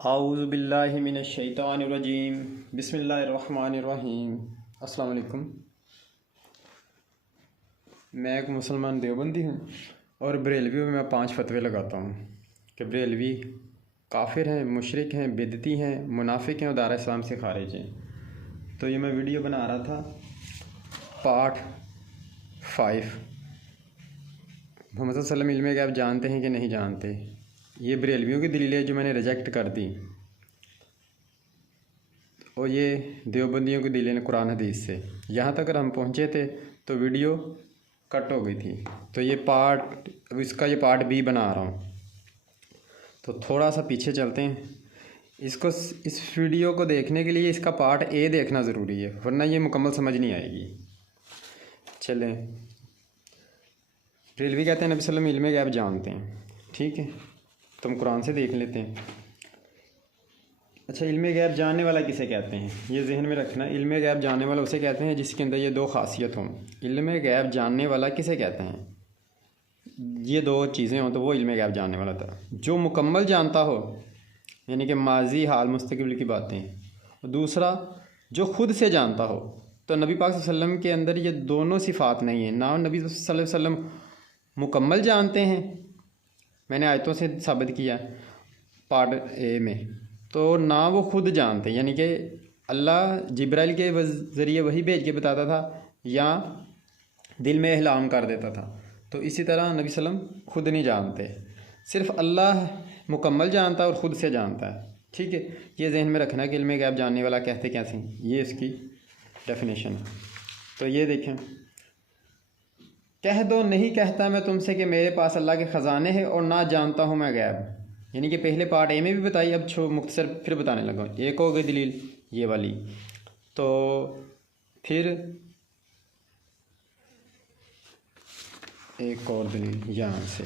आऊज़ु बिल्लाहि मिनश शैतानिर रजीम बिस्मिल्लाहिर रहमानिर रहीम। अस्सलाम वालेकुम। मैं एक मुसलमान देवबंदी हूँ और बरेलवियों में मैं 5 फतवे लगाता हूँ कि बरेलवी काफिर हैं, मुशरिक हैं, बिदती हैं, मुनाफिक हैं और दायरा इस्लाम से खारिज हैं। तो ये मैं वीडियो बना रहा था पार्ट 5। मोहम्मद सल्लल्लाहु अलैहि वसल्लम इल्म गैब जानते हैं कि नहीं जानते। ये बरेलवियों की दलीलें जो मैंने रिजेक्ट कर दी और ये देवबंदियों की दलीलें कुरान हदीस से। यहाँ तक अगर हम पहुँचे थे तो वीडियो कट हो गई थी। तो ये पार्ट, अब इसका ये पार्ट बी बना रहा हूँ। तो थोड़ा सा पीछे चलते हैं। इस वीडियो को देखने के लिए इसका पार्ट ए देखना ज़रूरी है, वरना ये मुकम्मल समझ नहीं आएगी। चलें, बरेलवी कहते हैं नबी सल्लल्लाहु अलैहि वसल्लम इल्म गैब जानते हैं। ठीक है, तो हम कुरान से देख लेते हैं। अच्छा, इल्म गैब जानने वाला किसे कहते हैं, ये जहन में रखना। इल्म गैब जानने वाला उसे कहते हैं जिसके अंदर ये 2 खासियत हों। इल्म गैब जानने वाला किसे कहते हैं, ये 2 चीज़ें हों तो वो इल्म गैब जानने वाला था। जो मुकम्मल जानता हो, यानी कि माजी, हाल, मुस्तकबिल की बातें। और दूसरा जो ख़ुद से जानता हो। तो नबी पाक सल्लल्लाहु अलैहि वसल्लम के अंदर ये दोनों सिफ़ात नहीं है। ना नबी सल्लल्लाहु अलैहि वसल्लम मुकम्मल जानते हैं, मैंने आयतों से साबित किया पार्ट ए में। तो ना वो खुद जानते, यानी कि अल्लाह जिब्राइल के ज़रिए वही भेज के बताता था या दिल में इल्हाम कर देता था। तो इसी तरह नबी सल्लम खुद नहीं जानते, सिर्फ़ अल्लाह मुकम्मल जानता है और ख़ुद से जानता है। ठीक है, ये जहन में रखना कि इल्म गैब जानने वाला कहते कैसे, ये इसकी डेफिनेशन है। तो ये देखें, कह दो नहीं कहता मैं तुमसे कि मेरे पास अल्लाह के ख़जाने हैं और ना जानता हूँ मैं गैब। यानी कि पहले पार्ट ए में भी बताई, अब मुख्तसर फिर बताने लगा। एक हो गई दलील ये वाली। तो फिर एक और दलील यहाँ से,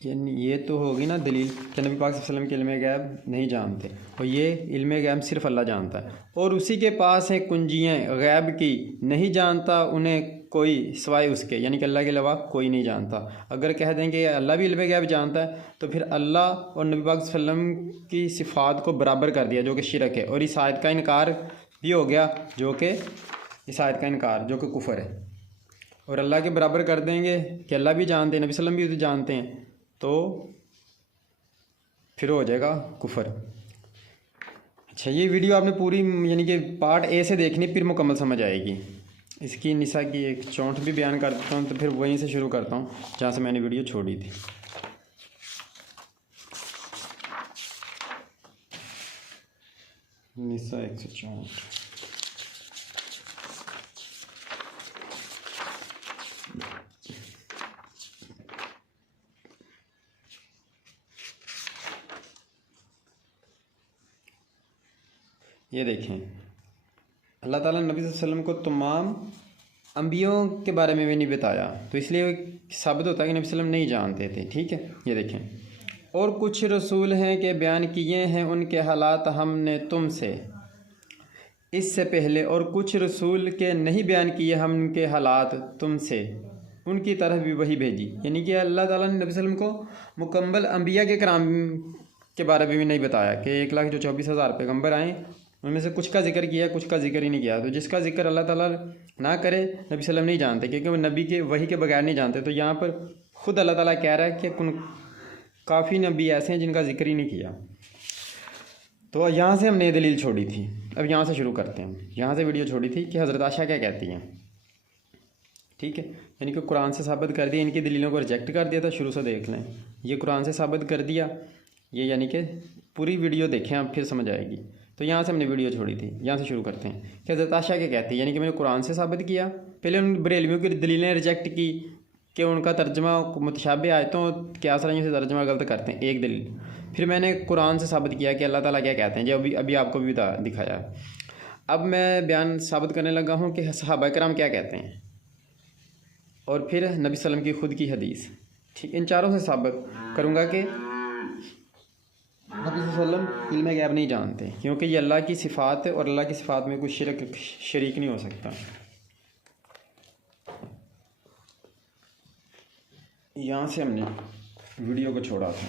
यानी ये तो होगी ना दलील कि नबी पाक सल्लल्लाहु अलैहि वसल्लम के इल्म गैब नहीं जानते और ये इल्म गैब सिर्फ़ अल्लाह जानता है। और उसी के पास है कुंजियाँ गैब की, नहीं जानता उन्हें कोई सिवाय उसके, यानी कि अल्लाह के अलावा कोई नहीं जानता। अगर कह दें कि अल्लाह भी इल्म गैब जानता है तो फिर अल्लाह और नबी पाक सल्लल्लाहु अलैहि वसल्लम की सिफ़ात को बराबर कर दिया, जो कि शिरक है। और इस आयत का इनकार भी हो गया, जो कि इस आयत का इनकार जो कि कुफ़र है। और अल्लाह के बराबर कर देंगे कि अल्लाह भी जानते हैं, नबी सल्लम भी जानते हैं, तो फिर हो जाएगा कुफर। अच्छा, ये वीडियो आपने पूरी, यानी कि पार्ट ए से देखनी, फिर मुकम्मल समझ आएगी। इसकी निसा की एक चौंठ भी बयान कर देता हूँ, तो फिर वहीं से शुरू करता हूँ जहाँ से मैंने वीडियो छोड़ी थी। निसा 164। ये देखें, अल्लाह ताला ने नबी सल्लल्लाहु अलैहि वसल्लम को तमाम अंबियों के बारे में भी नहीं बताया, तो इसलिए साबित होता है कि नबी सल्लल्लाहु अलैहि वसल्लम नहीं जानते थे। ठीक है, ये देखें, और कुछ रसूल हैं कि बयान किए हैं उनके हालात हमने तुमसे इससे पहले, और कुछ रसूल के नहीं बयान किए हम उनके हालात तुमसे, उनकी तरफ भी वही भेजी। यानी कि अल्लाह ताला ने नबी सल्लल्लाहु अलैहि वसल्लम को मुकम्मल अंबिया के कराम के बारे में भी नहीं बताया कि 1,24,000 पैगम्बर आए, उनमें से कुछ का जिक्र किया, कुछ का जिक्र ही नहीं किया। तो जिसका जिक्र अल्लाह ताला ना करे नबी सल्लम नहीं जानते, क्योंकि वो नबी के वही के बगैर नहीं जानते। तो यहाँ पर ख़ुद अल्लाह ताला कह रहा है कि काफ़ी नबी ऐसे हैं जिनका जिक्र ही नहीं किया। तो यहाँ से हमने दलील छोड़ी थी, अब यहाँ से शुरू करते हैं। यहाँ से वीडियो छोड़ी थी कि हज़रत आयशा क्या कहती हैं। ठीक है, यानी कि कुरान से साबित कर दिया, इनकी दलीलों को रिजेक्ट कर दिया था। शुरू से देख लें, ये कुरान से साबित कर दिया, ये यानी कि पूरी वीडियो देखें आप, फिर समझ आएगी। तो यहाँ से हमने वीडियो छोड़ी थी, यहाँ से शुरू करते हैं कि हज़रत आयशा क्या कहती है। यानी कि मैंने कुरान से साबित किया, पहले उन बरेलवियों की दलीलें रिजेक्ट की कि उनका तर्जमा मुतशाबिह आयतों क्या सराइयों से तर्जमा गलत करते हैं, एक दलील। फिर मैंने कुरान से साबित किया कि अल्लाह ताला क्या कहते हैं, जो अभी आपको भी दिखाया। अब मैं बयान साबित करने लगा हूँ कि सहाबा किराम क्या कहते हैं, और फिर नबी सल्लम की ख़ुद की हदीस। ठीक, इन चारों से साबित करूँगा कि नबी सल्लम इल्म गैब नहीं जानते, क्योंकि ये अल्लाह की सिफ़ात है और अल्लाह की सिफ़ात में कोई शरीक नहीं हो सकता। यहाँ से हमने वीडियो को छोड़ा था।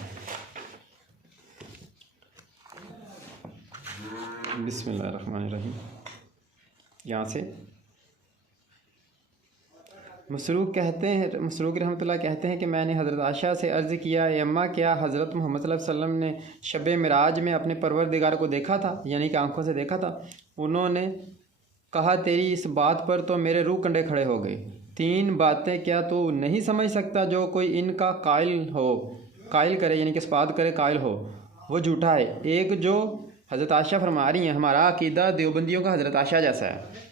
बिस्मिल्लाहिर्रहमानिर्रहीम। यहाँ से मसरूक रहमतुल्लाह कहते हैं कि मैंने हज़रत आयशा से अर्ज़ किया, अम्मा क्या हज़रत मोहम्मद सल्लल्लाहु अलैहि वसल्लम ने शब मिराज में अपने परवरदिगार को देखा था, यानी कि आंखों से देखा था? उन्होंने कहा, तेरी इस बात पर तो मेरे रूह कंडे खड़े हो गए। 3 बातें क्या तू नहीं समझ सकता? जो कोई इनका कायल करे, यानी कि इस बात करे कायल हो, वो झूठा है। एक जो हज़रत आयशा फरमा रही हैं, हमारा अकीदा देवबंदियों का हज़रत आयशा जैसा है।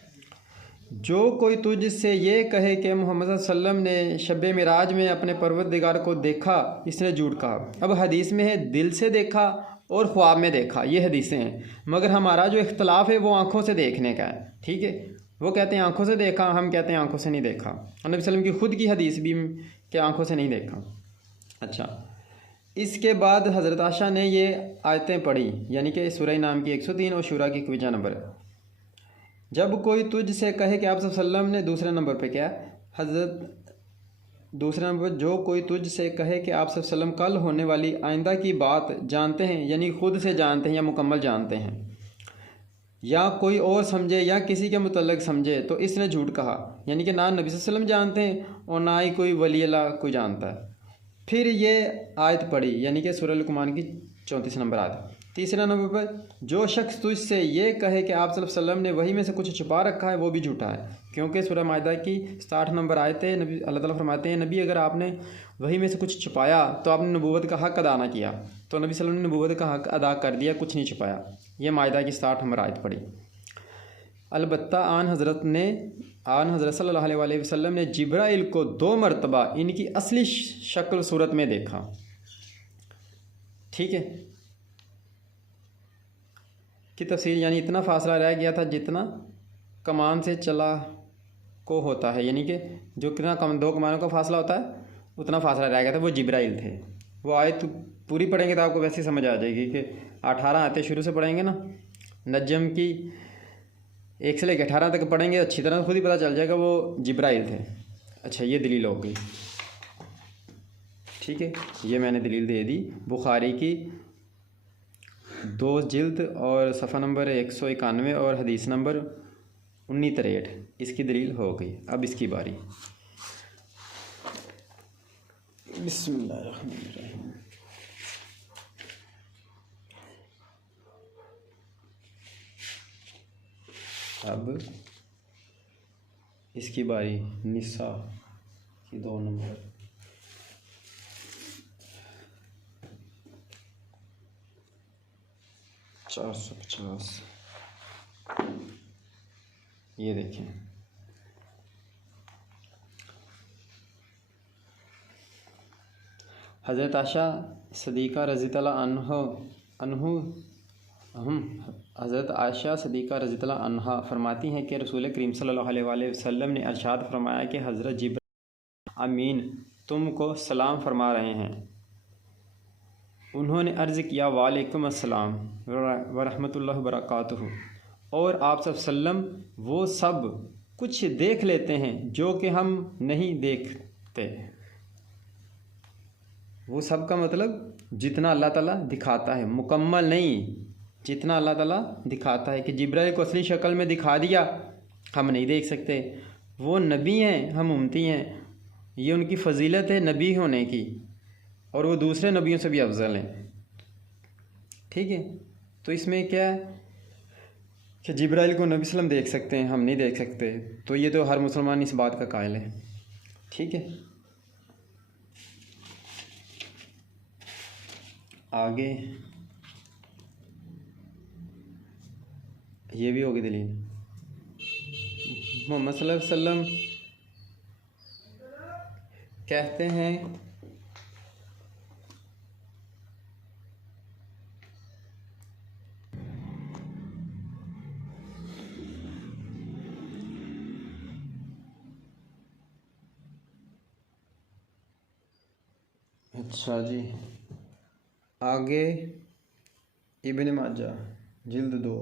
जो कोई तुझसे ये कहे कि मोहम्मद सल्लल्लाहु अलैहि वसल्लम ने शब मिराज में अपने परवरदिगार को देखा, इसने झूठ कहा। अब हदीस में है दिल से देखा और ख्वाब में देखा, ये हदीसें हैं। मगर हमारा जो इख्तलाफ है वो आँखों से देखने का है, ठीक है। वो कहते हैं आँखों से देखा, हम कहते हैं आँखों से नहीं देखा। नबी वसल्लम की ख़ुद की हदीस भी कि आँखों से नहीं देखा। अच्छा, इसके बाद हज़रत आयशा ने ये आयतें पढ़ी, यानी कि सूरह नाम की 103 और शूरा की 51 नंबर। जब कोई तुझसे कहे कि आप सल्लम ने, दूसरे नंबर पे क्या हज़रत, दूसरे नंबर, जो कोई तुझसे कहे कि आप सल्लम कल होने वाली आइंदा की बात जानते हैं, यानी ख़ुद से जानते हैं या मुकम्मल जानते हैं, या कोई और समझे या किसी के मुतल्लिक़ समझे, तो इसने झूठ कहा। यानी कि ना नबी सल्लम जानते हैं और ना ही कोई वली अल्लाह कोई जानता है। फिर ये आयत पढ़ी, यानी कि सूरह लुक़मान की 34 नंबर आयत। तीसरा नंबर पर, जो शख्स तुझसे ये कहे कि आप सल्लल्लाहु अलैहि वसल्लम ने वही में से कुछ छुपा रखा है, वो भी झूठा है। क्योंकि सूरह माइदा की 60 नंबर आयत है, नबी अल्लाह ताला फरमाते हैं, नबी अगर आपने वही में से कुछ छुपाया तो आपने नबूवत का हक़ अदा ना किया। तो नबी सल्लल्लाहु अलैहि वसल्लम ने नबूवत का हक़ अदा कर दिया, कुछ नहीं छुपाया। ये माइदा की 60 नंबर आयत पढ़ी। अलबत्ता आन हज़रत सल्लल्लाहु अलैहि वसल्लम ने जिब्राइल को 2 मरतबा इनकी असली शक्ल सूरत में देखा, ठीक है। की तफसीर, यानी इतना फ़ासला रह गया था जितना कमान से चला को होता है, यानी कि जो कितना 2 कमानों का फ़ासला होता है उतना फ़ासला रह गया था, वो जिब्राइल थे। वो आयत पूरी पढ़ेंगे तो आपको वैसे समझ आ जाएगी कि 18 आयतें शुरू से पढ़ेंगे ना, नजम की 1 से लेकर 18 तक पढ़ेंगे, अच्छी तरह खुद ही पता चल जाएगा वो जिब्राइल थे। अच्छा, ये दलील हो गई, ठीक है। ये मैंने दलील दे दी बुखारी की 2 जिल्द और सफ़ा नंबर 191 और हदीस नंबर 1963, इसकी दलील हो गई। अब इसकी बारी। बिस्मिल्लाहिर्रहमानिर्रहीम। अब इसकी बारी निसा की 2 नंबर। $450, ये देखें। हज़रत आयशा सदीक़ा रज़ियल्लाहु हज़रत आयशा सदीक़ा रज़ियल्लाहु अन्हा फरमाती हैं कि रसूल करीम सल्लल्लाहु अलैहि वसल्लम ने इरशाद फरमाया कि हज़रत जिब्राइल अमीन तुमको सलाम फरमा रहे हैं। उन्होंने अर्ज़ किया, वालेकुम अस्सलाम व रहमतुल्लाहि व बरकातुहू। और आप सल्लम वो सब कुछ देख लेते हैं जो कि हम नहीं देखते। वो सब का मतलब जितना अल्लाह ताला दिखाता है, मुकम्मल नहीं, जितना अल्लाह ताला दिखाता है। कि जिब्राइल को असली शक्ल में दिखा दिया, हम नहीं देख सकते। वो नबी हैं, हम उम्मती हैं, ये उनकी फ़जीलत है नबी होने की, और वो दूसरे नबियों से भी अफजल हैं, ठीक है। तो इसमें क्या है कि जिब्राइल को नबी सल्लम देख सकते हैं, हम नहीं देख सकते। तो ये तो हर मुसलमान इस बात का कायल है, ठीक है। आगे ये भी होगी दलील। मोहम्मद सल्लल्लाहु अलैहि वसल्लम कहते हैं अच्छा जी, आगे इब्न माजा जिल्द 2।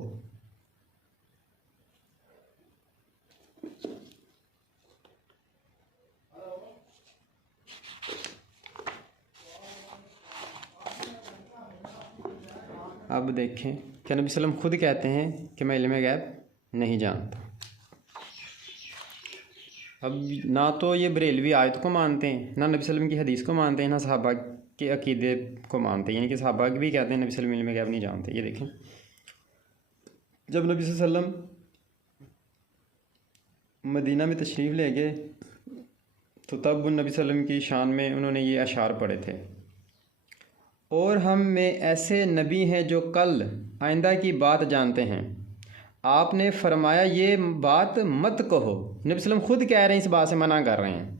अब देखें क्या नबी सल्लम खुद कहते हैं कि मैं इल्म गैब नहीं जानता। अब ना तो ये बरेलवी आयत को मानते हैं, ना नबी सल्लम की हदीस को मानते हैं, ना सहाबा के अकीदे को मानते हैं, यानी कि सहाबा भी कहते हैं नबी सल्लम इल्म गैब नहीं जानते। ये देखें जब नबी सल्लम मदीना में तशरीफ़ ले गए तो तब नबी सल्लम की शान में उन्होंने ये अशार पढ़े थे, और हम में ऐसे नबी हैं जो कल आइंदा की बात जानते हैं। आपने फरमाया ये बात मत कहो। नबी सल्लम खुद कह रहे हैं, इस बात से मना कर रहे हैं,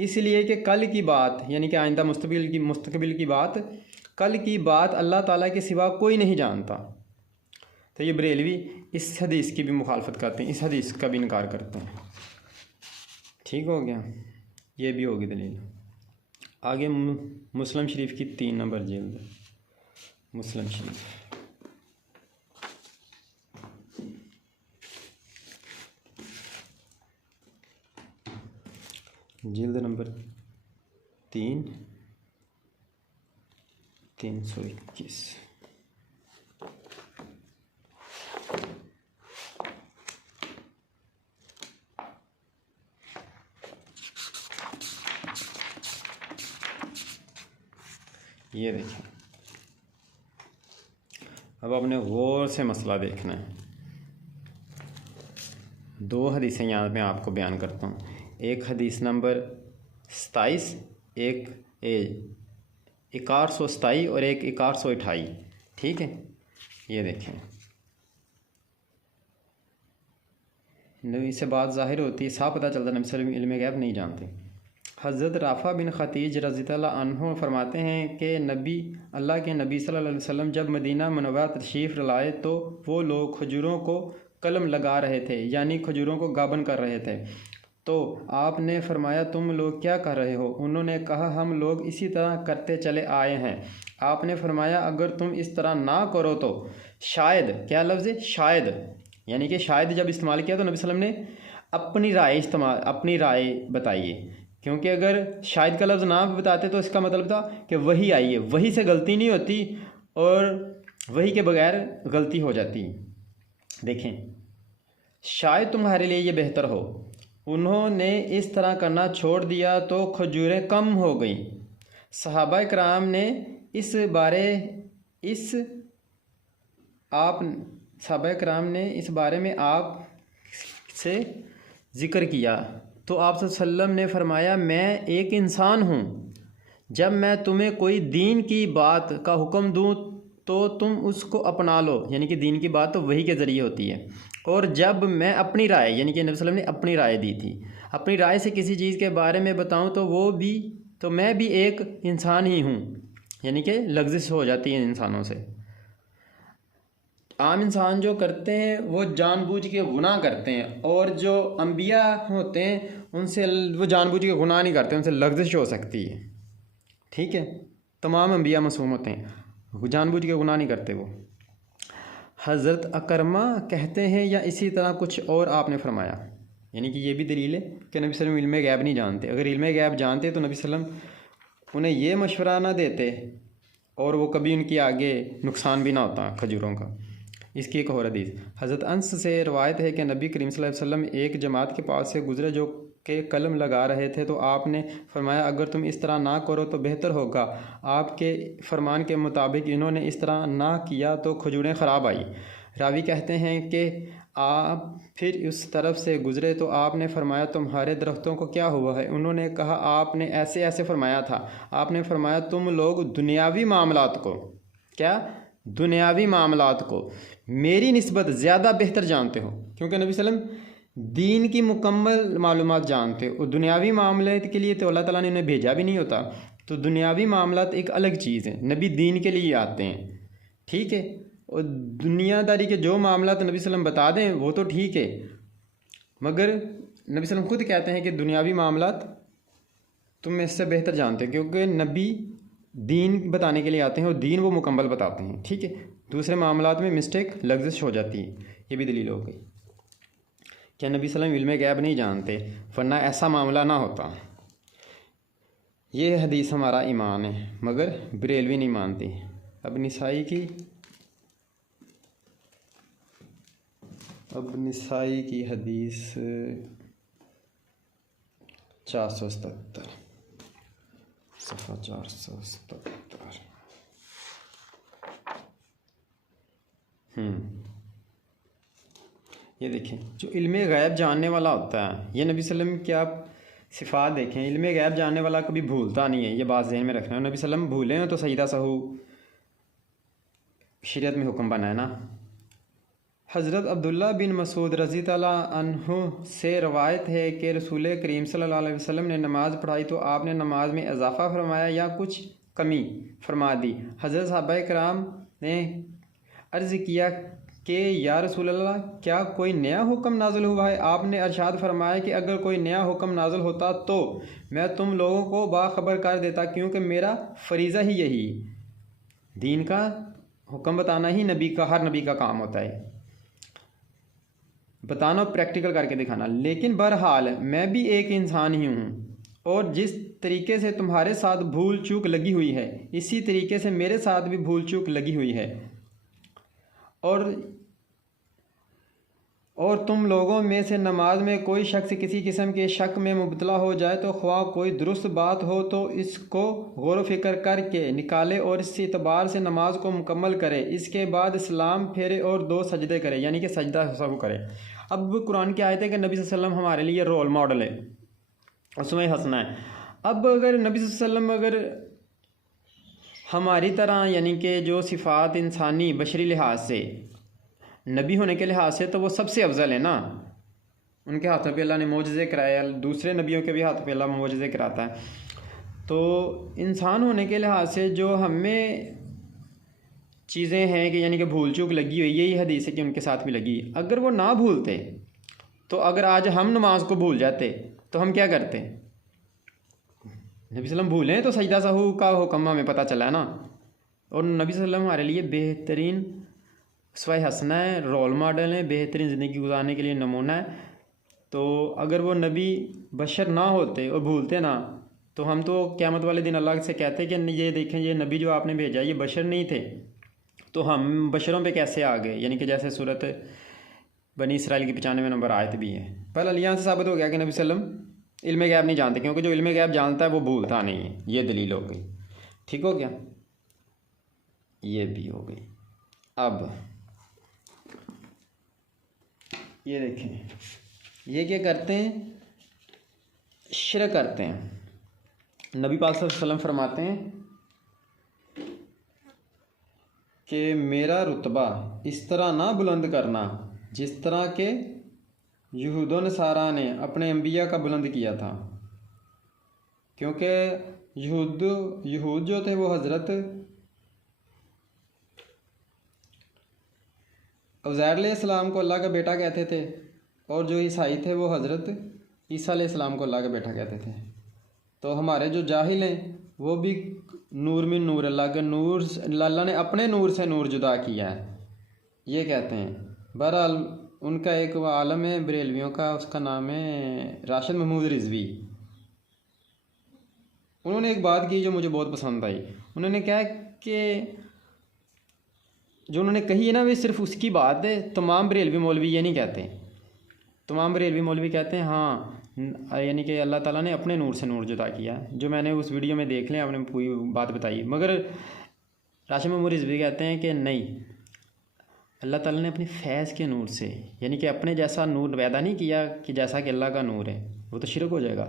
इसलिए कि कल की बात यानी कि आइंदा मुस्तकबिल की बात, कल की बात अल्लाह ताला के सिवा कोई नहीं जानता। तो ये बरेलवी इस हदीस की भी मुखालफत करते हैं, इस हदीस का भी इनकार करते हैं। ठीक हो गया, ये भी होगी दलील। आगे मुस्लिम शरीफ की 3 नंबर जिल्द, मुस्लिम शरीफ जिल्द नंबर 3, 321। ये देखें, अब आपने गौर से मसला देखना है। 2 हदीसें यहाँ मैं आपको बयान करता हूँ। एक हदीस नंबर 27, एक 1127 और एक 1128। ठीक है, ये देखें, इससे बात ज़ाहिर होती है, साफ पता चलता है नबी सल्लल्लाहु अलैहि वसल्लम इल्म गैब नहीं जानते। हज़रत राफ़ा बिन खतीज रज़ियल्लाहु अन्हु फरमाते हैं कि अल्लाह के नबी सल्लल्लाहु अलैहि वसल्लम जब मदीना मुनव्वरा तशरीफ़ लाए तो वो लोग खजूरों को कलम लगा रहे थे, यानी खजूरों को गाबन कर रहे थे। तो आपने फरमाया तुम लोग क्या कर रहे हो? उन्होंने कहा हम लोग इसी तरह करते चले आए हैं। आपने फरमाया अगर तुम इस तरह ना करो तो शायद, क्या लफ्ज़ है शायद, यानी कि शायद जब इस्तेमाल किया तो नबी सल्लम ने अपनी राय बताइए, क्योंकि अगर शायद का लफ्ज़ ना बताते तो इसका मतलब था कि वही आई है, वही से गलती नहीं होती और वही के बगैर गलती हो जाती। देखें, शायद तुम्हारे लिए ये बेहतर हो। उन्होंने इस तरह करना छोड़ दिया तो खजूरें कम हो गई। सहाबा कराम ने इस बारे में आप से ज़िक्र किया तो आप सल्लम ने फरमाया मैं एक इंसान हूँ, जब मैं तुम्हें कोई दीन की बात का हुक्म दूँ तो तुम उसको अपना लो, यानी कि दीन की बात तो वही के ज़रिए होती है। और जब मैं अपनी राय, यानी कि नबी सल्लम ने अपनी राय दी थी, अपनी राय से किसी चीज़ के बारे में बताऊँ तो मैं भी एक इंसान ही हूँ, यानी कि लग़्ज़िश हो जाती है इंसानों से। आम इंसान जो करते हैं वो जानबूझ के गुनाह करते हैं, और जो अंबिया होते हैं उनसे वो जानबूझ के गुनाह नहीं करते, उनसे लग़्ज़िश हो सकती है। ठीक है, तमाम अंबिया मासूम होते हैं, जानबूझ के गुनाह नहीं करते वो। हज़रत अकरमा कहते हैं या इसी तरह कुछ और आपने फरमाया, यानी कि ये भी दलील है कि नबी सल्लम इल्म गैब नहीं जानते। अगर इल्म गैब जानते तो नबी सल्लम उन्हें ये मशवरा ना देते और वो कभी उनकी आगे नुकसान भी ना होता खजूरों का। इसकी एक और हदीस हज़रत अंस से रवायत है कि नबी करीम सल्लल्लाहु अलैहि वसल्लम एक जमात के पास से गुजरे जो के कलम लगा रहे थे, तो आपने फरमाया अगर तुम इस तरह ना करो तो बेहतर होगा। आपके फरमान के मुताबिक इन्होंने इस तरह ना किया तो खजूरें ख़राब आई। रावी कहते हैं कि आप फिर उस तरफ से गुजरे तो आपने फरमाया तुम्हारे दरख्तों को क्या हुआ है? उन्होंने कहा आपने ऐसे ऐसे फरमाया था। आपने फरमाया तुम लोग दुनियावी मामलात को, क्या दुनियावी मामलात को मेरी निस्बत ज़्यादा बेहतर जानते हो, क्योंकि नबी सल्लम दीन की मुकम्मल मालूमात जानते हो। दुनियावी मामले के लिए तो अल्लाह ताला ने उन्हें भेजा भी नहीं होता, तो दुनियावी मामलात एक अलग चीज़ है, नबी दीन के लिए आते हैं। ठीक है, और दुनियादारी के जो मामलात नबी सल्लम बता दें वो तो ठीक है, मगर नबी सल्लम खुद कहते हैं कि दुनियावी मामलात तुम इससे बेहतर जानते हो, क्योंकि नबी दीन बताने के लिए आते हैं और दीन वो मुकम्मल बताते हैं। ठीक है, दूसरे मामलात में मिस्टेक लग़्ज़िश हो जाती है। ये भी दलील हो गई। क्या नबी सल्लम इल्म गैब नहीं जानते? वरना ऐसा मामला ना होता। ये हदीस हमारा ईमान है, मगर बरेलवी नहीं मानती। अब निसाई की अब निसाई की हदीस 477, सफ़ा 477। ये देखें, जो इल्मे गैब जानने वाला होता है, ये नबी सल्लम की आप सिफ़ात देखें। इल्मे गैब जानने वाला कभी भूलता नहीं है, ये बात ज़हन में रखना है। नबी सल्लम भूले हैं तो सजदा सहू शरीयत में हुक्म बना है ना। हज़रत अब्दुल्ला बिन मसूद रज़ी ताला अन्हु से रवायत है कि रसूल करीम सल्लल्लाहु अलैहि वसल्लम ने नमाज़ पढ़ाई तो आपने नमाज में इजाफ़ा फरमाया या कुछ कमी फरमा दी। हज़रत सहाबा कराम ने अर्ज़ किया कि या रसूल अल्लाह, क्या कोई नया हुक्म नाज़िल हुआ है? आपने अरशाद फरमाया कि अगर कोई नया हुक्म नाज़िल होता तो मैं तुम लोगों को बाखबर कर देता, क्योंकि मेरा फ़रीज़ा ही यही, दीन का हुक्म बताना ही नबी का, हर नबी का काम होता है, बताना और प्रैक्टिकल करके दिखाना। लेकिन बहरहाल मैं भी एक इंसान ही हूँ, और जिस तरीके से तुम्हारे साथ भूल चूक लगी हुई है, इसी तरीके से मेरे साथ भी भूल चूक लगी हुई है। और तुम लोगों में से नमाज में कोई शख्स किसी किस्म के शक में मुबतला हो जाए तो ख्वाह कोई दुरुस्त बात हो तो इसको गौर फ़िक्र करके निकाले और इस एतबार से नमाज को मुकम्मल करे। इसके बाद सलाम फेरे और 2 सजदे करे, यानी कि सजदा सब करे। अब कुरान की आयत है कि नबी सल्लल्लाहु अलैहि वसल्लम हमारे लिए रोल मॉडल है, उसमें हंसना है। अब अगर नबी सल्लल्लाहु अलैहि वसल्लम अगर हमारी तरह, यानी कि जो सिफ़ात इंसानी बशरी लिहाज से, नबी होने के लिहाज से, तो वो सबसे अफजल है ना। उनके हाथों पे अल्लाह ने मोजज़े कराया, दूसरे नबियों के भी हाथों पे अल्लाह मोजज़े कराता है। तो इंसान होने के लिहाज से जो हमें चीज़ें हैं कि यानी कि भूल चूक लगी हुई, यही हदीस है कि उनके साथ भी लगी। अगर वो ना भूलते तो अगर आज हम नमाज को भूल जाते तो हम क्या करते? नबी सल्लम भूलें तो सजदा सहू का हुक्म हमें पता चला है ना। और नबी सल्लम हमारे लिए बेहतरीन उसवा हसना है, रोल मॉडल है, बेहतरीन ज़िंदगी गुजारने के लिए नमूना है। तो अगर वो नबी बशर ना होते और भूलते ना, तो हम तो क़यामत वाले दिन अल्लाह से कहते कि ये देखें, ये नबी जो आपने भेजा ये बशर नहीं थे, तो हम बशरों पे कैसे आ गए? यानी कि जैसे सूरत बनी इसराइल की 95 नंबर आयत भी है। पहले यहाँ से साबित हो गया कि नबी सल्लम इल्मे गैब नहीं जानते, क्योंकि जो इल्मे गैब जानता है वो भूलता नहीं है। ये दलील हो गई, ठीक हो गया, ये भी हो गई। अब ये देखें, ये क्या करते हैं? शिरक करते हैं। नबी पाक सल्लल्लाहु अलैहि वसल्लम फरमाते हैं कि मेरा रुतबा इस तरह ना बुलंद करना जिस तरह के यहूद व नसारा ने अपने अंबिया का बुलंद किया था, क्योंकि यहूद जो थे वो हज़रत उज़ैर अलैहिस्सलाम को अल्लाह का बेटा कहते थे, और जो ईसाई थे वो हज़रत ईसा अलैहिस्सलाम को अल्लाह का बेटा कहते थे। तो हमारे जो जाहिल हैं वो भी नूर में नूर, अल्लाह के नूर, अल्लाह ने अपने नूर से नूर जुदा किया है, ये कहते हैं। बहरहाल उनका एक आलम है बरेलवियों का, उसका नाम है राशिद महमूद रिजवी। उन्होंने एक बात की जो मुझे बहुत पसंद आई। उन्होंने कहा कि जो उन्होंने कही है ना, वे सिर्फ उसकी बात है, तमाम बरेलवी मौलवी ये नहीं कहते। तमाम बरेलवी मौलवी कहते हैं हाँ, यानी कि अल्लाह ताला ने अपने नूर से नूर जुदा किया, जो मैंने उस वीडियो में देख लें, आपने पूरी बात बताई। मगर राशिद महमूद रिजवी कहते हैं कि नहीं, अल्लाह ताला ने अपनी फैज़ के नूर से, यानी कि अपने जैसा नूर पैदा नहीं किया कि जैसा कि अल्लाह का नूर है, वो तो शिरक हो जाएगा।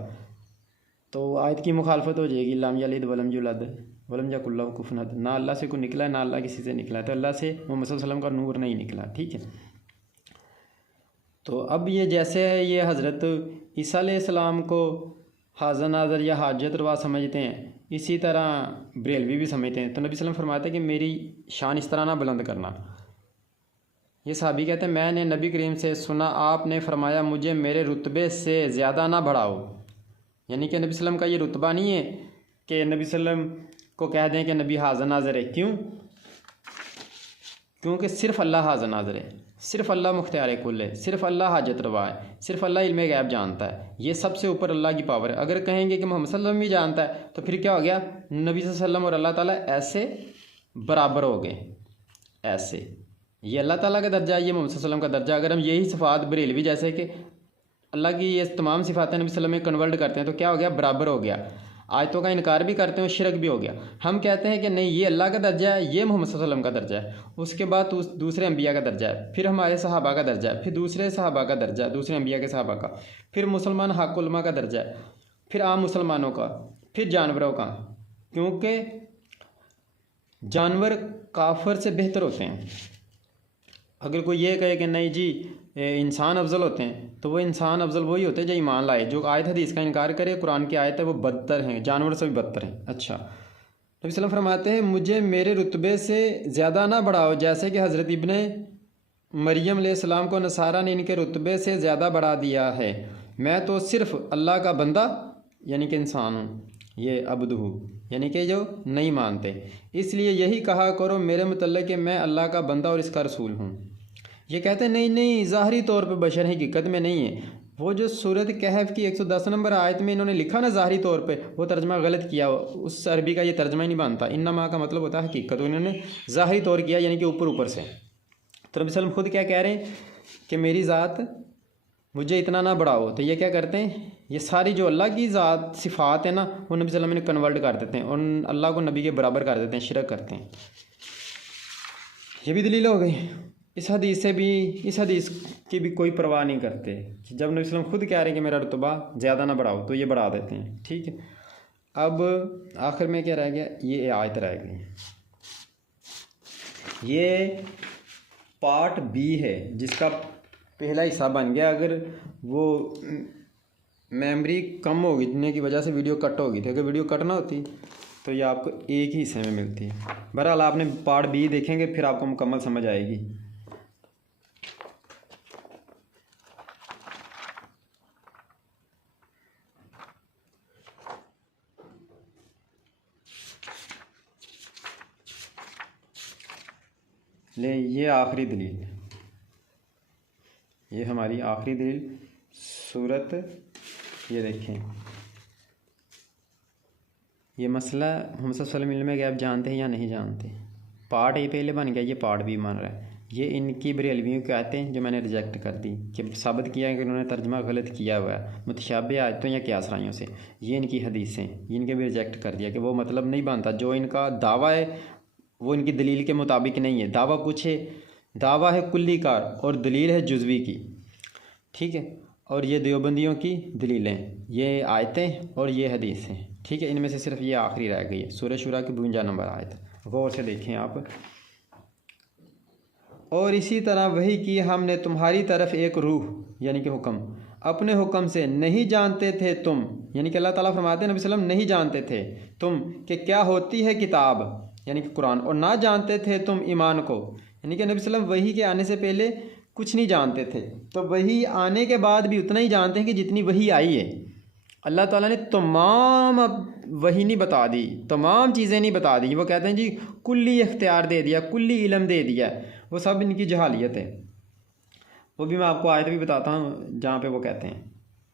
तो आयत की मुखालफत हो जाएगी, लाम यलिद वलम युलद वलम यकुल्लहु कुफुवन अहद। ना अल्लाह से कोई निकला है, ना अल्लाह किसी से निकला है, तो अल्लाह से मोहम्मद सल्लल्लाहु अलैहि वसल्लम का नूर नहीं निकला, ठीक है। तो अब ये जैसे ये हज़रत ईसा अलैहिस्सलाम को हाज़र नाज़र या हाजत रवा समझते हैं, इसी तरह बरेलवी भी समझते हैं। तो नबी सल्लल्लाहु अलैहि वसल्लम फरमाते हैं कि मेरी शान इस तरह ना बुलंद करना। ये सहाबी कहते हैं मैंने नबी करीम से सुना, आपने फरमाया मुझे मेरे रुतबे से ज़्यादा ना बढ़ाओ। यानी कि नबी सल्लम का ये रुतबा नहीं है कि नबी सल्लम को कह दें कि नबी हाज़र नाज़र है। क्यों? क्योंकि सिर्फ़ अल्लाह हाज़र नाज़र है, सिर्फ़ अल्लाह मुख्तियार कुल है, सिर्फ़ अल्लाह हाजत रवा है, सिर्फ़ अल्लाह इल्मे गैब जानता है। ये सबसे ऊपर अल्लाह की पावर है। अगर कहेंगे कि मोहम्मद सल्लल्लाहु अलैहि वसल्लम भी जानता है, तो फिर क्या हो गया? नबी सल्लल्लाहु अलैहि वसल्लम और अल्लाह ताला ऐसे बराबर हो गए, ऐसे। ये अल्लाह ताला का दर्जा है, ये मोहम्मद सल्लल्लाहु अलैहि वसल्लम का दर्जा। अगर हम यही सिफ़ात बरेलवी जैसे कि अल्लाह की ये तमाम सिफ़ातें नबी सल्लल्लाहु अलैहि वसल्लम में कन्वर्ट करते हैं तो क्या हो गया, बराबर हो गया। आयतों का इनकार भी करते हैं और शिरक भी हो गया। हम कहते हैं कि नहीं, ये अल्लाह का दर्जा है, ये मोहम्मद सल्लल्लाहु अलैहि वसल्लम का दर्जा है, उसके बाद दूसरे अम्बिया का दर्जा है, फिर हमारे सहाबा का दर्जा है, फिर दूसरे सहाबा का दर्जा है, दूसरे अम्बिया के सहाबा का, फिर मुसलमान हक उलमा का दर्जा है, फिर आम मुसलमानों का, फिर जानवरों का। क्योंकि जानवर काफर से बेहतर होते हैं। अगर कोई ये कहे कि नहीं जी इंसान अफजल होते हैं, तो वो इंसान अफजल वही होते हैं जो ईमान लाए। जो आयत हदीस का इनकार करे, कुरान की आयत है, वो बदतर हैं, जानवर से भी बदतर हैं। अच्छा, नबी सल्लल्लाहु अलैहि वसल्लम फरमाते हैं मुझे मेरे रुतबे से ज़्यादा ना बढ़ाओ, जैसे कि हज़रत इब्ने मरियम अलैहिस्सलाम को नसारा ने इनके रुतबे से ज़्यादा बढ़ा दिया है। मैं तो सिर्फ़ अल्लाह का बंदा यानी कि इंसान हूँ, ये अब्दुहू यानी कि जो नहीं मानते। इसलिए यही कहा करो मेरे मुतल्लिक़ कि मैं अल्लाह का बंदा और इसका रसूल हूँ। ये कहते हैं नहीं नहीं, ज़ाहरी तौर पे बशर है, हकीकत में नहीं है। वो जो सूरत कहफ की 110 नंबर आयत में इन्होंने लिखा ना ज़ाहरी तौर पे, वो तर्जमा गलत किया। उस अरबी का ये तर्जमा ही नहीं बनता। इन्नमा का मतलब होता है हकीकत, इन्होंने ज़ाहरी तौर किया यानी कि ऊपर ऊपर से। तो नबी सल्लम खुद क्या कह रहे हैं कि मेरी ज़ात मुझे इतना ना बढ़ाओ। तो ये क्या करते हैं, ये सारी जो अल्लाह की ज़ात सिफ़ात है ना, वो नबी सल्लम ने कन्वर्ट कर देते हैं और अल्लाह को नबी के बराबर कर देते हैं, शिरक करते हैं। ये भी दलील हो गई। इस हदीस से भी, इस हदीस की भी कोई परवाह नहीं करते। जब नबी वसल्लम खुद कह रहे हैं कि मेरा रुतबा ज़्यादा ना बढ़ाओ, तो ये बढ़ा देते हैं। ठीक है, अब आखिर में क्या रह गया, ये आयत रह गई। ये पार्ट बी है जिसका पहला हिस्सा बन गया। अगर वो मेमोरी कम होगी की वजह से वीडियो कट होगी थी, अगर वीडियो कट ना होती तो ये आपको एक ही हिस्से में मिलती है। बहरहाल आपने पार्ट बी देखेंगे फिर आपको मुकम्मल समझ आएगी। ले ये आखिरी दलील, ये हमारी आखिरी दलील सूरत, ये देखें। ये मसला मोहम्मद सल्लल्लाहु अलैहि वसल्लम में गैप जानते हैं या नहीं जानते। पार्ट ए पहले बन गया, ये पार्ट बी मान रहा है। ये इनकी बरेलवियों के आते हैं जो मैंने रिजेक्ट कर दी कि साबित किया है कि उन्होंने तर्जमा गलत किया हुआ है मुतशाबिह आयतों या क़ियास राइयों से। ये इनकी हदीसें, इनके भी रिजेक्ट कर दिया कि वो मतलब नहीं बनता। जो इनका दावा है वो इनकी दलील के मुताबिक नहीं है। दावा कुछ है, दावा है कुल्ली कार और दलील है जुज़वी की। ठीक है, और ये देवबंदियों की दलीलें, ये आयतें और ये हदीसें। ठीक है, इनमें से सिर्फ ये आखिरी रह गई है, सूरह शूरा की 52 नंबर आयत। गौर से देखें आप। और इसी तरह वही कि हमने तुम्हारी तरफ एक रूह यानी कि हुक्म अपने हुक्म से नहीं जानते थे तुम, यानी कि अल्लाह ताला फरमाते हैं नबी सल्लम नहीं जानते थे तुम कि क्या होती है किताब यानी कि कुरान, और ना जानते थे तुम ईमान को, यानी कि नबी सल्लम वही के आने से पहले कुछ नहीं जानते थे। तो वही आने के बाद भी उतना ही जानते हैं कि जितनी वही आई है। अल्लाह ताला ने तमाम वही नहीं बता दी, तमाम चीज़ें नहीं बता दी। वो कहते हैं जी कुल्ली इख्तियार दे दिया, कुल्ली इल्म दे दिया, वो सब इनकी जहालियत है। वो भी मैं आपको आयत भी बताता हूँ जहाँ पे वो कहते हैं।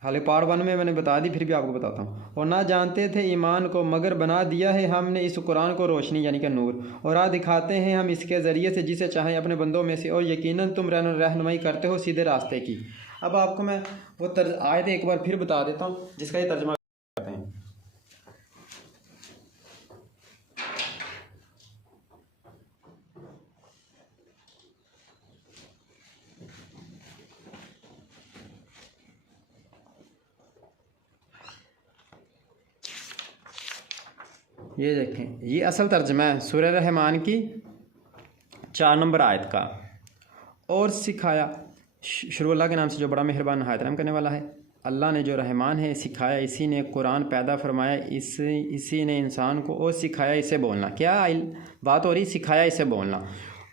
हाल पार्ट 1 में मैंने बता दी, फिर भी आपको बताता हूँ। और ना जानते थे ईमान को मगर बना दिया है हमने इस कुरान को रोशनी यानी कि नूर, और राह दिखाते हैं हम इसके ज़रिए से जिसे चाहें अपने बंदों में से, और यकीनन तुम रहनुमाई करते हो सीधे रास्ते की। अब आपको मैं वो आयत एक बार फिर बता देता हूँ जिसका ये तर्जुमा करते हैं। ये देखें, ये असल तर्जमा है सूरह रहमान की 4 नंबर आयत का। और सिखाया, शुरू अल्लाह के नाम से जो बड़ा मेहरबान नहायत रहम करने वाला है। अल्लाह ने जो रहमान है सिखाया, इसी ने कुरान पैदा फरमाया, इसी ने इंसान को और सिखाया इसे बोलना। क्या बात हो रही, सिखाया इसे बोलना।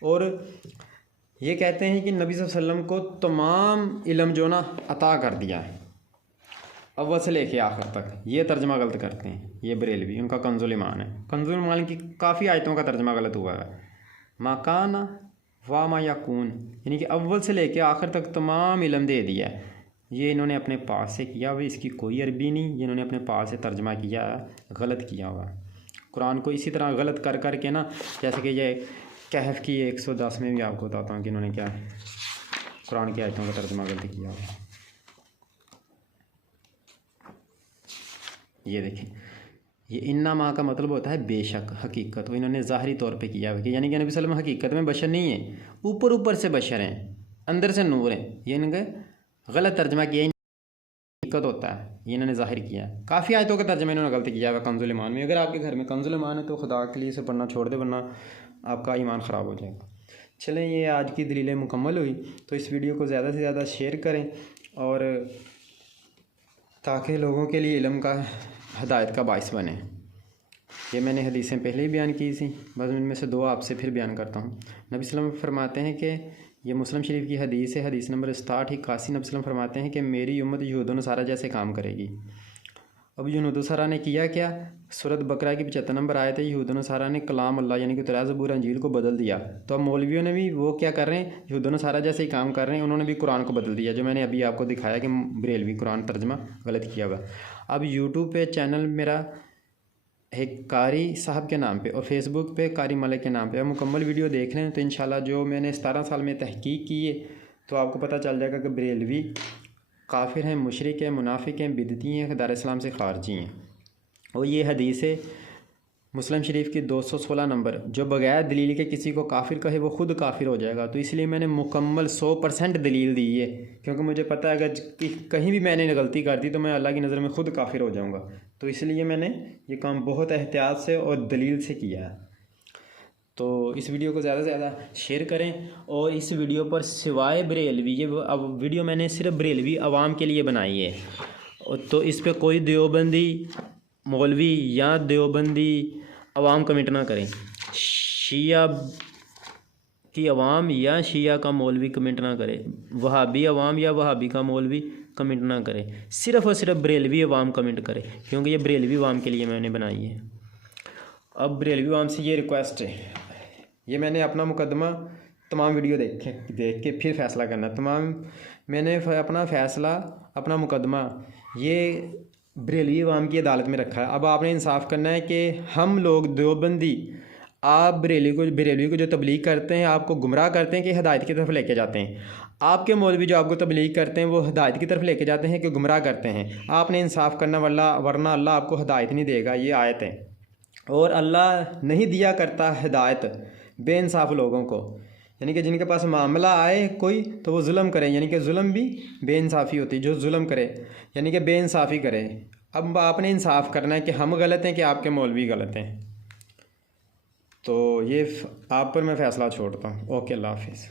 और ये कहते हैं कि नबी सल्लल्लाहु अलैहि वसल्लम को तमाम इल्म जो ना अता कर दिया है अव्वल से लेके आखिर तक। ये तर्जमा गलत करते हैं ये बरेलवी, उनका कंजुल ईमान है। कंजुल ईमान की काफ़ी आयतों का तर्जमा गलत हुआ है। माकाना वा मा याकून, यानी कि अव्वल से लेके आखिर तक तमाम इल्म दे दिया है। ये इन्होंने अपने पास से किया हुआ, इसकी कोई अरबी नहीं, ये इन्होंने अपने पास से तर्जमा किया, गलत किया हुआ। कुरान को इसी तरह गलत कर कर के ना, जैसे कि ये कहफ की 110 में भी आपको बताता हूँ कि इन्होंने क्या कुरान की आयतों का तर्जुमा गलती किया है। ये देखें, ये इन्ना माँ का मतलब होता है बेशक, हकीकत। तो इन्होंने ज़ाहरी तौर पे किया है कि यानी कि नबी सल्लल्लाहु अलैहि वसल्लम हकीकत में बशर नहीं है, ऊपर ऊपर से बशर हैं, अंदर से नूर हैं। ये इनका गलत तर्जमा किया, हकीकत होता है, ये इन्होंने ज़ाहिर किया है। काफ़ी आयतों का तर्जमा इन्होंने गलती किया है कंज़ुल ईमान में। अगर आपके घर में कंज़ुल ईमान है तो खुदा के लिए इसे पढ़ना छोड़ दे, वरना आपका ईमान ख़राब हो जाएगा। चलें, ये आज की दलीलें मुकम्मल हुई। तो इस वीडियो को ज़्यादा से ज़्यादा शेयर करें, और ताकि लोगों के लिए इल्म का हदायत का बाइस बने। ये मैंने हदीसें पहले ही बयान की थी, बस इनमें से 2 आपसे फिर बयान करता हूँ। नबी सल्लल्लाहु अलैहि वसल्लम फरमाते हैं कि ये मुस्लिम शरीफ की हदीस है, हदीस नंबर 67 81। नबी सल्लल्लाहु अलैहि वसल्लम फरमाते हैं कि मेरी उम्मत यहूद व नसारा जैसे काम करेगी। अब यहूद व नसारा ने किया क्या? सूरत बकरा की 75 नंबर आयत है, यहूद व नसारा ने कलाम अल्लाह यानी कि तौरात ज़बूर इंजील को बदल दिया। तो अब मौलवियों ने भी वो क्या कर रहे हैं, यहूद व नसारा जैसे ही काम कर रहे हैं, उन्होंने भी कुरान को बदल दिया, जो मैंने अभी आपको दिखाया कि बरेलवी कुरान तर्जमा गलत किया हुआ। अब यूट्यूब पे चैनल मेरा एक कारी साहब के नाम पे और फेसबुक पे कारी मलिक के नाम पे, अब मुकम्मल वीडियो देख लें तो इंशाल्लाह जो मैंने 17 साल में तहकीक की है तो आपको पता चल जाएगा कि बरेलवी काफिर हैं, मुशरिक हैं, मुनाफिक हैं, बिदती हैं, दार इस्लाम से खारजी हैं। और ये हदीस है मुस्लिम शरीफ की 216 नंबर, जो बगैर दलील के किसी को काफिर कहे वो खुद काफिर हो जाएगा। तो इसलिए मैंने मुकम्मल 100% दलील दी है, क्योंकि मुझे पता है अगर कहीं भी मैंने गलती कर दी तो मैं अल्लाह की नज़र में खुद काफिर हो जाऊंगा। तो इसलिए मैंने ये काम बहुत एहतियात से और दलील से किया है। तो इस वीडियो को ज़्यादा से ज़्यादा शेयर करें, और इस वीडियो पर सिवाय बरेलवी, ये अब वीडियो मैंने सिर्फ बरेलवी आवाम के लिए बनाई है, तो इस पर कोई देवबंदी मौलवी या देवबंदी अवाम कमेंट ना करें, शिया की अवाम या शिया का मौलवी कमेंट ना करे, वहाबी अवाम या वहाबी का मौलवी कमेंट ना करे, सिर्फ़ और सिर्फ बरेलवी अवाम कमेंट करे, क्योंकि ये बरेलवी अवाम के लिए मैंने बनाई है। अब बरेलवी अवाम से ये रिक्वेस्ट है, ये मैंने अपना मुकदमा तमाम वीडियो देख के फिर फ़ैसला करना, मैंने अपना फ़ैसला अपना मुकदमा ये बरेलवी अवाम की अदालत में रखा है। अब आपने इंसाफ करना है कि हम लोग देवबंदी, आप बरेलवी को जो तबलीग करते हैं, आपको गुमराह करते हैं कि हिदायत की तरफ लेके जाते हैं, आपके मौलवी जो आपको तबलीग करते हैं वो हिदायत की तरफ लेके जाते हैं कि गुमराह करते हैं। आपने इंसाफ करना, वरना अल्लाह आपको हिदायत नहीं देगा, ये आयत है। और अल्लाह नहीं दिया करता हिदायत बेइंसाफ़ लोगों को, यानी कि जिनके पास मामला आए कोई तो वो जुल्म करें, यानी कि जुल्म भी बेइंसाफ़ी होती है, जो जुल्म करे यानी कि बेइंसाफ़ी करे। अब आपने इंसाफ करना है कि हम गलत हैं कि आपके मौलवी गलत हैं। तो ये आप पर मैं फ़ैसला छोड़ता हूँ। ओके, अल्लाह हाफिज़।